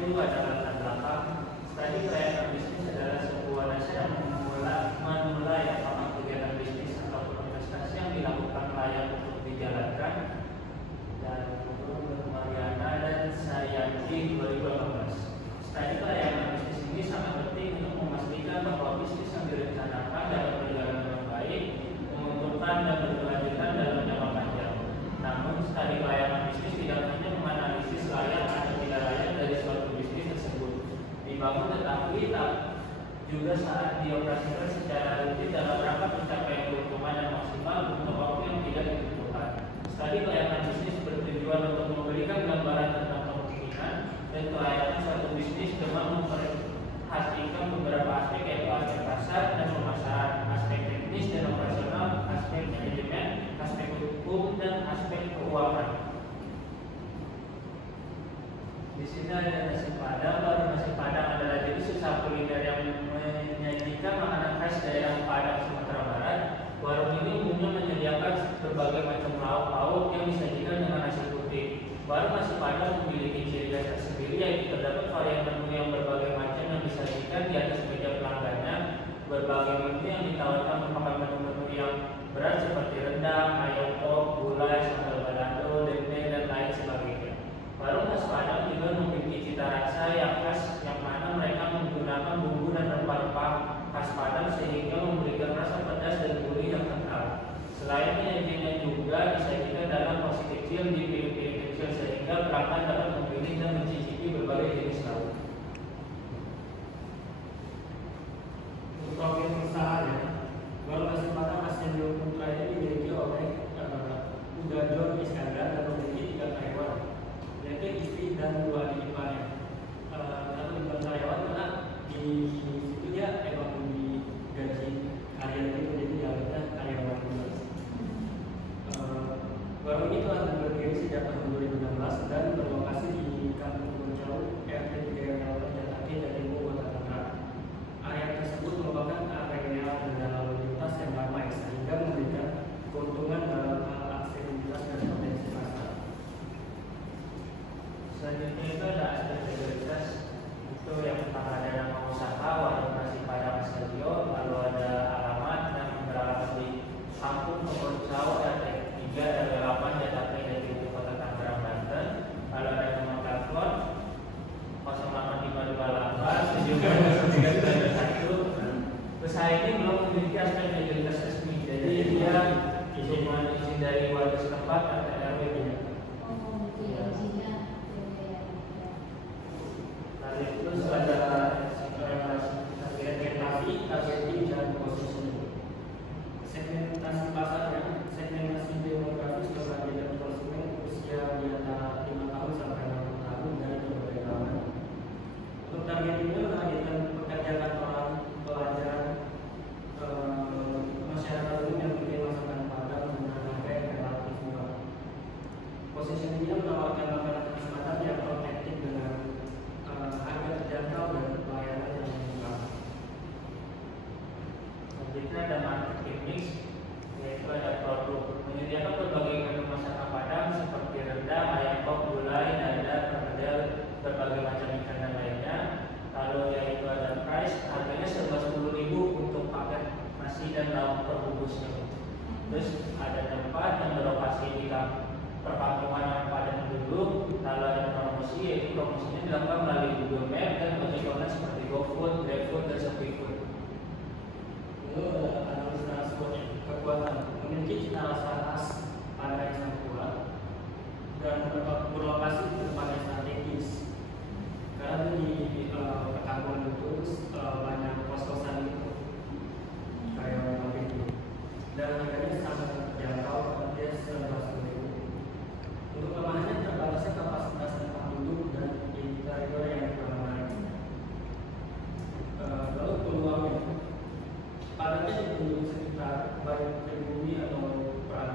itu ada latar belakang. Studi kelayakan bisnis adalah sebuah dasar yang memulai apakah kegiatan bisnis ataupun investasi yang dilakukan layak untuk dijalankan. Dan menurut Mariana dan Sayanti 2018, studi kelayakan bisnis ini sangat penting untuk memastikan bahwa bisnis yang direncanakan dapat berjalan dengan baik, menguntungkan dan berkelanjutan dalam jangka panjang. Namun, studi kelayakan bisnis tidak hanya menganalisis layak atau tidak layak dari suatu bisnis tersebut dibangun, tetapi juga saat dioperasikan secara rutin dalam rangka mencapai keuntungan yang maksimal untuk waktu yang tidak ditentukan. Studi kelayakan bisnis bertujuan untuk memberikan gambaran tentang kemungkinan dan kelayakan suatu bisnis dengan memperhatikan beberapa aspek, yaitu aspek pasar dan pemasaran, aspek teknis dan operasional, aspek manajemen, aspek hukum, dan aspek keuangan. Di sini ada nasi padang. Baru nasi padang adalah jenis usaha kuliner yang menyajikan makanan khas daerah Padang, Sumatera Barat. Warung ini umumnya menyediakan berbagai macam lauk pauk yang disajikan dengan nasi putih. Warung nasi padang memiliki ciri khas tersendiri, yaitu terdapat varian menu yang berbagai macam yang disajikan di atas meja pelanggannya. Berbagai menu yang ditawarkan merupakan menu-menu yang berat seperti rendang, ayam pop, gulai, sambal balado, dendeng, dan lain sebagainya. Warung nasi padang juga memiliki cita rasa yang khas, yang mana mereka menggunakan bumbu dan rempah-rempah khas Padang sehingga memberikan rasa pedas dan gurih yang kental. Selain penyajiannya juga disajikan dalam porsi kecil di piring-piring kecil sehingga pelanggan dapat memilih dan mencicipi berbagai jenis lauk. Untuk profil usahanya, warung nasi padang Ascendio Putra ini dimiliki oleh Uda John Iskandar dan memiliki 3 karyawan, yaitu istri dan 2 adik iparnya. Satu bukan karyawan karena di situ dia emang digaji harian itu, jadi dianggapnya karyawan juga. Warung ini telah berdiri sejak tahun 2016 dan berlokasi di Kampung Bojau, RT 3 RW Jataki dan Ibu Kota Tangerang. Area tersebut merupakan area dengan lalu lintas yang ramai sehingga memberikan keuntungan dalam hal aksesibilitas dan potensi pasar. Selanjutnya itu ada aspek legalitas. Itu yang pertama ada nama usaha warung nasi padang Ascendio, lalu ada alamat yang beralamat di Kampung Bojau RT 3 RW 8 Jataki dan Ibu Kota Tangerang, Banten. Lalu ada nomor telepon 08528 731. Usaha ini belum memiliki aspek legalitas resmi, jadi dia cuma izin dari warga setempat atau RW. Lalu itu ada Segmentasi, targeting, dan positioning. Segmentasi pasarnya, segmentasi demografis berbagai dan konsumen usia di antara 5 tahun sampai 60 tahun dari berbagai kalangan. Untuk targetingnya menargetkan pekerja kantoran, pelajar, masyarakat umum yang memiliki masakan Padang dengan harga yang relatif murah. Positioningnya menawarkan makanan khas Padang yang otentik dengan harga terjangkau dan pelayanan yang murah. Selanjutnya ada marketing mix, yaitu ada produk menyediakan berbagai menu masakan Padang seperti rendang, ayam pop, gulai, dadar, perkedel, berbagai macam ikan dan lainnya. Lalu yaitu ada price, harganya serba 10.000 untuk paket nasi dan lauk perbungkusnya. Terus ada tempat yang berlokasi di perkampungan yang padat penduduk. Lalu ada promosi, yaitu promosinya dilakukan melalui Google Map dan ojek online seperti GoFood, GrabFood, dan ShopeeFood. Itu analis transportnya, kekuatan memiliki cita rasa khas Padang yang sangat kuat dan berlokasi di tempat yang strategis. Karena di perkampungan itu banyak kos-kosan itu kayak itu, dan harganya sangat terjangkau, dia serba sendiri. Untuk kelemahannya terbatasnya kapasitas tempat duduk dan interior yang kurang menarik. Lalu peluangnya, Padangnya di penduduk sekitar baik pribumi atau peradaban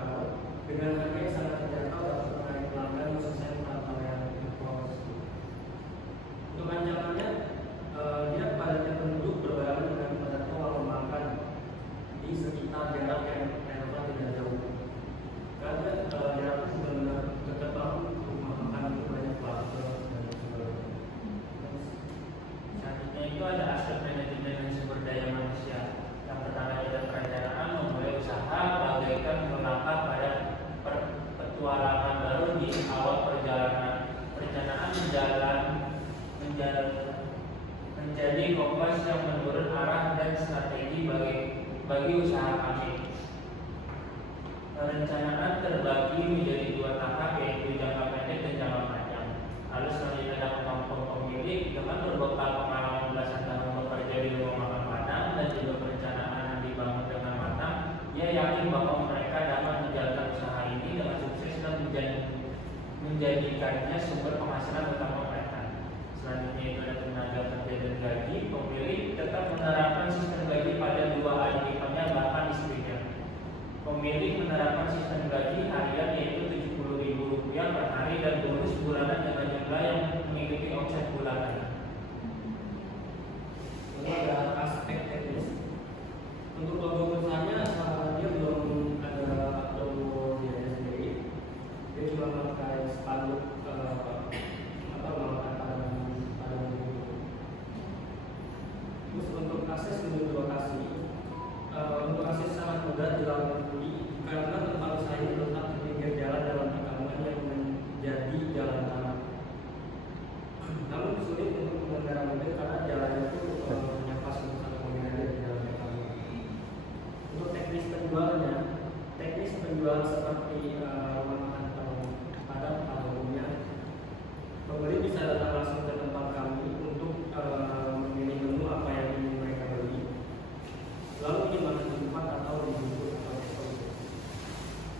menjadi kompas yang menurut arah dan strategi bagi usaha kami. Perencanaan terbagi menjadi dua tahap, yaitu jangka pendek dan jangka panjang. Lalu selanjutnya ada kemampuan pemilik dengan berbekal pengalaman belasan tahun bekerja di rumah makan Padang dan juga perencanaan yang dibangun dengan matang. Ia yakin bahwa mereka dapat menjalankan usaha ini dengan sukses dan menjadikannya sumber penghasilan utama mereka. Selanjutnya itu ada tenaga kerja dan gaji. Pemilik tetap menerapkan sistem gaji pada dua IPK-nya bahkan istrinya. Pemilik menerapkan sistem gaji harian yaitu Rp70.000 per hari dan bonus bulanan dengan jumlah yang mengikuti omset bulanan. Ini ada aspek teknis. Untuk logo perusahaannya dia belum ada logo dia sendiri. Dia cuma memakai spanduk Terus untuk akses menuju lokasi, untuk akses sangat mudah dilalui karena tempat usaha ini terletak di pinggir jalan dalam perkampungan yang menjadi jalan tanah. Namun sulit untuk pengendara mobil karena jalannya itu hanya pas untuk satu pengendara di jalan perkampungan. Untuk teknis penjualan seperti rumah makan Padang atau umumnya, pembeli bisa datang langsung ke tempat kami untuk memilih menu apa yang ingin mereka beli, lalu ingin makan di tempat atau dijemput atau seperti itu.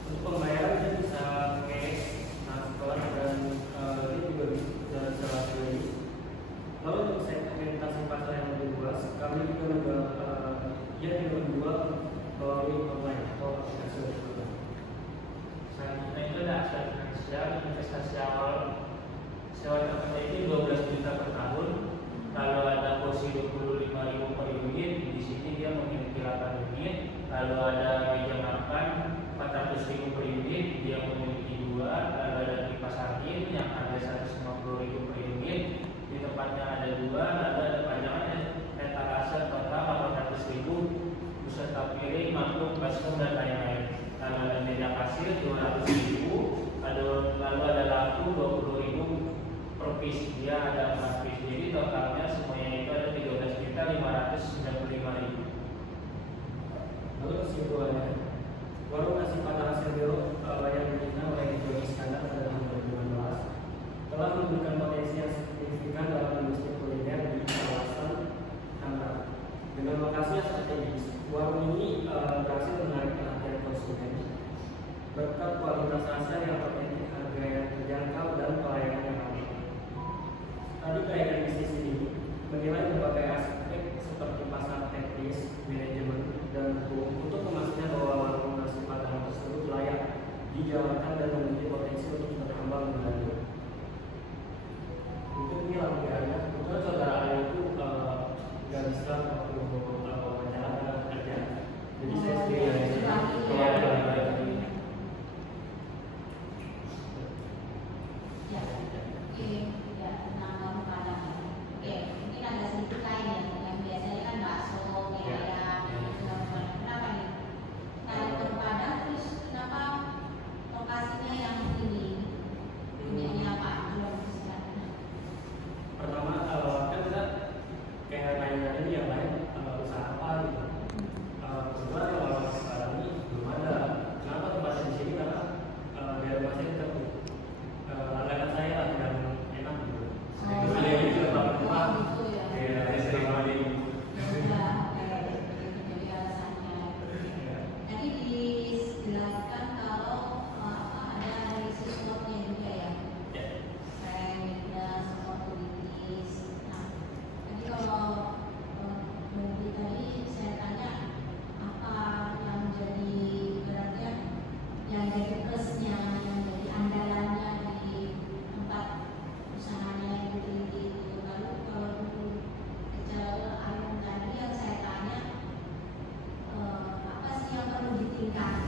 Untuk pembayaran dia bisa cash, transfer, dan dia juga bisa secara kredit. Lalu untuk segmentasi pasar yang lebih luas, kami juga menjual melalui online atau aplikasi web. Selanjutnya itu ada aspek finansial. Investasi awal sewa tempat itu 12 juta per tahun. Lalu ada posisi 25.000 per unit. Di sini dia memiliki 8 unit. Lalu ada meja makan 400.000 per unit. Dia memiliki 2. Lalu ada kipas angin yang ada 150.000 per unit. Di tempatnya ada 2. Lalu ada pajangan etalase total 800.000 beserta piring, mangkuk, baskom dan lain-lain. Lalu ada meja kasir 200.000. Lalu ada lampu 20.000 per piece. Dia ada 4 piece. Jadi totalnya semuanya itu ada 13.595.000. Lalu kesimpulannya, warung nasi Padang Serbero yang dibina oleh Joni Iskandar pada tahun 2015 telah menunjukkan potensi yang signifikan dalam industri kuliner di kawasan Tangerang. Dengan lokasi yang strategis, warung ini berhasil menarik perhatian konsumen berkat kualitas rasa yang otentik, harga yang terjangkau, dan pelayanan yang ramah. Tadi kaitan bisnis ini menilai berbagai aspek seperti pasar teknis, manajemen, dan hukum untuk memastikan bahwa warung nasi Padang tersebut layak dijalankan dan memiliki potensi untuk berkembang lebih lanjut. Untuk ini lampirannya, kebetulan saudara Ayu itu nggak bisa waktu wawancara kerja, jadi saya sendiri Tingkat